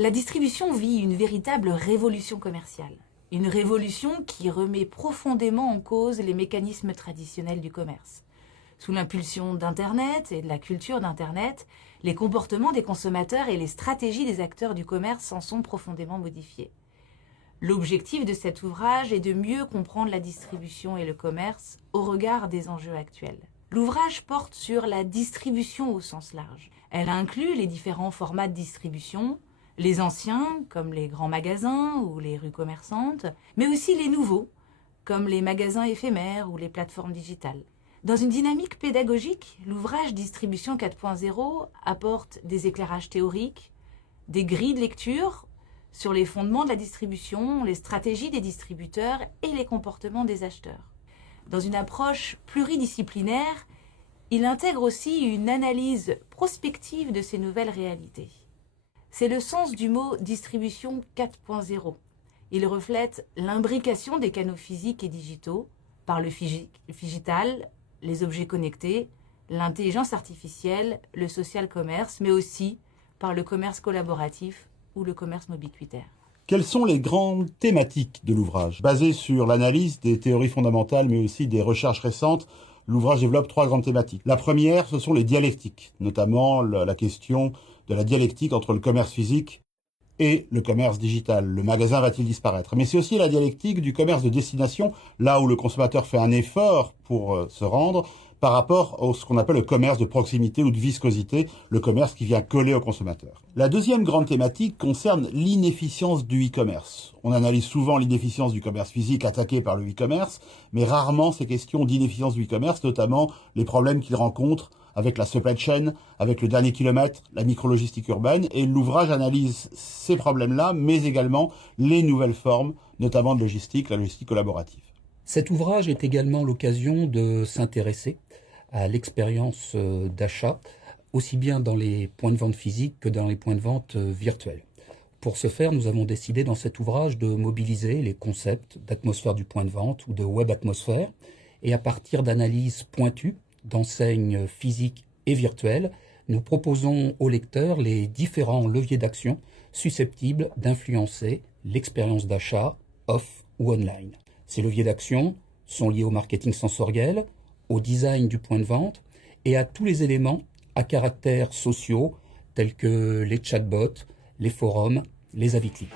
La distribution vit une véritable révolution commerciale. Une révolution qui remet profondément en cause les mécanismes traditionnels du commerce. Sous l'impulsion d'Internet et de la culture d'Internet, les comportements des consommateurs et les stratégies des acteurs du commerce s'en sont profondément modifiés. L'objectif de cet ouvrage est de mieux comprendre la distribution et le commerce au regard des enjeux actuels. L'ouvrage porte sur la distribution au sens large. Elle inclut les différents formats de distribution, les anciens, comme les grands magasins ou les rues commerçantes, mais aussi les nouveaux, comme les magasins éphémères ou les plateformes digitales. Dans une dynamique pédagogique, l'ouvrage Distribution 4.0 apporte des éclairages théoriques, des grilles de lecture sur les fondements de la distribution, les stratégies des distributeurs et les comportements des acheteurs. Dans une approche pluridisciplinaire, il intègre aussi une analyse prospective de ces nouvelles réalités. C'est le sens du mot distribution 4.0. Il reflète l'imbrication des canaux physiques et digitaux par le digital, les objets connectés, l'intelligence artificielle, le social commerce, mais aussi par le commerce collaboratif ou le commerce ubiquitaire. Quelles sont les grandes thématiques de l'ouvrage? Basé sur l'analyse des théories fondamentales, mais aussi des recherches récentes, l'ouvrage développe 3 grandes thématiques. La première, ce sont les dialectiques, notamment la question de la dialectique entre le commerce physique et le commerce digital. Le magasin va-t-il disparaître? Mais c'est aussi la dialectique du commerce de destination, là où le consommateur fait un effort pour se rendre, par rapport à ce qu'on appelle le commerce de proximité ou de viscosité, le commerce qui vient coller au consommateur. La deuxième grande thématique concerne l'inefficience du e-commerce. On analyse souvent l'inefficience du commerce physique attaqué par le e-commerce, mais rarement ces questions d'inefficience du e-commerce, notamment les problèmes qu'il rencontre avec la supply chain, avec le dernier kilomètre, la micrologistique urbaine, et l'ouvrage analyse ces problèmes-là, mais également les nouvelles formes, notamment de logistique, la logistique collaborative. Cet ouvrage est également l'occasion de s'intéresser à l'expérience d'achat, aussi bien dans les points de vente physiques que dans les points de vente virtuels. Pour ce faire, nous avons décidé dans cet ouvrage de mobiliser les concepts d'atmosphère du point de vente ou de web atmosphère, et à partir d'analyses pointues d'enseignes physiques et virtuelles, nous proposons aux lecteurs les différents leviers d'action susceptibles d'influencer l'expérience d'achat off ou online. Ces leviers d'action sont liés au marketing sensoriel, au design du point de vente et à tous les éléments à caractère sociaux tels que les chatbots, les forums, les avis clients.